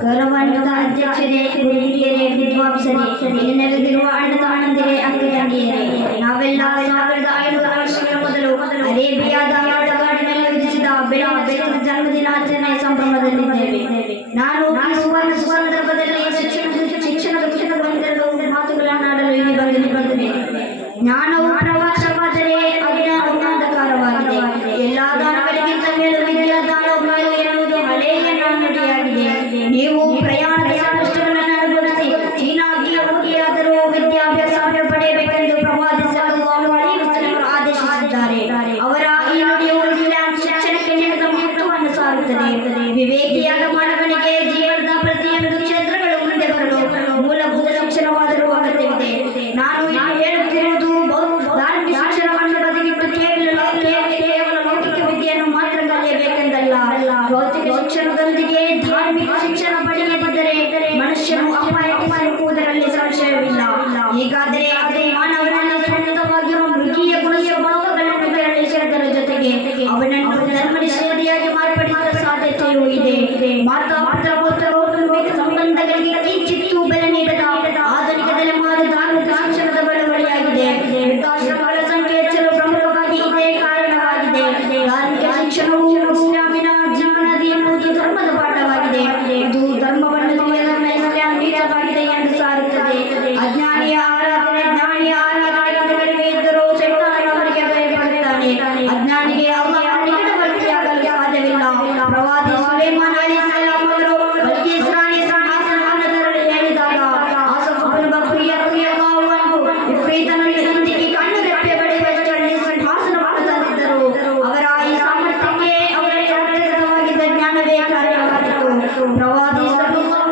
ಗೌರವಾನ್ವಿತ ಅಧ್ಯಕ್ಷರೇ, ಹಿರಿಯರೇ, ವಿದ್ವಾಂಸರೇ, ನೆರೆದಿರುವ ಅಣ್ಣ ತಮ್ಮಂದಿರೇ, ಅಕ್ಕ ತಂಗಿಯರೇ, ನಾವೆಲ್ಲ 1500 ವರ್ಷಗಳ ಮೊದಲು ಅರೇಬಿಯಾದ ಕಾಡಿನಲ್ಲಿ ವಿಧಿಸಿದ ಬೆಳಕಿನ ಜನ್ಮದಿನಾಚರಣೆ ಸಂಭ್ರಮದಲ್ಲಿದ್ದೇವೆ. ನಾನು ಸುವರ್ಣ ಸಂದರ್ಭದಲ್ಲಿ ಶಿಕ್ಷಣದ ಒಂದೆರಡು ಮಾತುಗಳನ್ನಾಡಲು ಇಲ್ಲಿ ಬಂದಿದ್ದೇನೆ. ಜ್ಞಾನವು ಪ್ರವಾಸವಾದರೆ ಅಜ್ಞಾನವು ಅಂಧಕಾರವಾಗಿದೆ. ಎಲ್ಲಾ ದಾನಗಳಿಗಿಂತ ಮೇಲು ವಿದ್ಯಾದಾನವು ಮೇಲು ಎನ್ನುವುದು ಹಳೆಯ ನುಡಿಯಾಗಿದೆ. ನೀವು ಪ್ರಯಾಣದ ಸಂಕಷ್ಟಗಳನ್ನು ಅನುಭವಿಸಿ ಚೀನಾಗಿ ಹೋಗಿಯಾದರೂ ವಿದ್ಯಾಭ್ಯಾಸ ಪಡೆಯಬೇಕೆಂದು ಪ್ರವಾದಿ ಸಲ್ಲಲ್ಲಾಹು ಅಲೈಹಿ ವಸಲ್ಲಂ ಆದೇಶಿಸಿದ್ದಾರೆ. ಅವರ ಈ ನುಡಿಯು ಇಸ್ಲಾಂ ಶಿಕ್ಷಣಕ್ಕೆ ನೀಡಿದ ಮಹತ್ವವನ್ನು ಸಾರುತ್ತದೆ. ವಿವೇಕಿಯಾದ ಮಾನವನಿಗೆ ಜೀವನದ ಪ್ರತಿಯೊಂದು ಕ್ಷೇತ್ರಗಳು ಮುಂದೆ ಬರಲು ಮೂಲಭೂತ ಶಿಕ್ಷಣವಾದರೂ ಅಗತ್ಯವಿದೆ. ನಾನು ಹೇಳುತ್ತಿರುವುದು ಧಾರ್ಮಿಕ ಶಿಕ್ಷಣವನ್ನು ಬದಿಗಿಟ್ಟು ಕೇವಲ ಲೌಕಿಕ ವಿದ್ಯೆಯನ್ನು ಮಾತ್ರ ಕಲಿಯಬೇಕೆಂದಲ್ಲ. ಭೌತಿಕ ಶಿಕ್ಷಣದೊಂದಿಗೆ ಧಾರ್ಮಿಕ ಶಿಕ್ಷಣ ಪಡೆಯದಿದ್ದರೆ ಮನುಷ್ಯನು ಅಪಾಯಕ್ಕೆ ಸಿಲುಕುವುದರಲ್ಲಿ ಸಂಶಯವಿಲ್ಲ. ಹೀಗಾದರೆ ಅದು ಮಾನವನಲ್ಲಿ ಸ್ವಂತವಾಗಿರುವ ಮೃಗೀಯ ಗುಣೀಯ ಭಾವಗಳನ್ನು ಬೆರಳಿಸುವುದರ ಜೊತೆಗೆ ಅವನನ್ನು ಧರ್ಮ ನಿಷೇಧಿಯಾಗಿ ಮಾರ್ಪಡಿಸುವ ಸಾಧ್ಯತೆಯೂ ಇದೆ. ಮಾತಾಪಿತರ ಕೌಟುಂಬಿಕ ಸಂಬಂಧಗಳಿಗೆ ಕಿಂಚಿತ್ತೂ ಬೆಲೆ ನೀಡದ ಆಧುನಿಕ ತಲೆಮಾರು ಧಾರ್ಮಿಕ ಶಿಕ್ಷಣದ ಬಳುವಳಿಯಾಗಿದೆ. ವೃದ್ಧಾಶ್ರಮಗಳ ಸಂಖ್ಯೆ ಹೆಚ್ಚಲು ಪ್ರಮುಖವಾಗಿ ಇದೇ ಕಾರಣವಾಗಿದೆ. ಧಾರ್ಮಿಕ ಶಿಕ್ಷಣವು ಇಸ್ಲಾಮಿನ ಜೀವನದಿ ಎನ್ನುವುದು ಧರ್ಮದ ಪಾಠವಾಗಿದೆ. ಇದು ಧರ್ಮವನ್ನು ತಿಳಿಯದವನ ಇಸ್ಲಾಂ ನೀಡಲಾಗಿದೆ ಎಂದು ಸಾರುತ್ತದೆ. ಅಜ್ಞಾನಿಯ ಆರಾಧನೆ ಜ್ಞಾನಿಯ ಆರಾಧನೆ ಕಡಿಮೆ ಇದ್ದರೂ ಶೈತಾನನು ಅವರಿಗೆ ಭಯಪಡುತ್ತಾನೆ. ಅಜ್ಞಾನಿಗೆ ಅಲ್ಲಾಹನ ನಿಕಟವರ್ತಿಯಾಗಲು ಸಾಧ್ಯವಿಲ್ಲ. ಪ್ರವಾದಿ ಸುಲೈಮಾನ್ ಅಲೈಹಿಸ್ಸಲಾಂ ಅವರು ಬಲ್ಕೀಸ್ ರಾಣಿ ಸಿಂಹಾಸನವನ್ನು ತರಲು ಹೇಳಿದಾಗ ಆಸಫ್ ಇಬ್ನ್ ಬಕ್ರಿಯ ರಲಿಯಲ್ಲಾಹು ಅನ್ಹು ಇಫ್ರೀತನನ್ನು ಹಿಂದಿಕ್ಕಿ ಕಣ್ಣು ರೆಪ್ಪೆ ಬಡಿಯುವಷ್ಟರಲ್ಲಿ ಸಿಂಹಾಸನವನ್ನು ತಂದಿದ್ದರು. ಅವರ ಈ ಸಾಮರ್ಥ್ಯಕ್ಕೆ ಅವರ ಅಂತರ್ಗತವಾಗಿದ್ದ ಜ್ಞಾನವೇ ಕಾರಣವಾಗಿತ್ತು. ಪ್ರವಾದಿ ಸಲ್ಲಲ್ಲಾಹು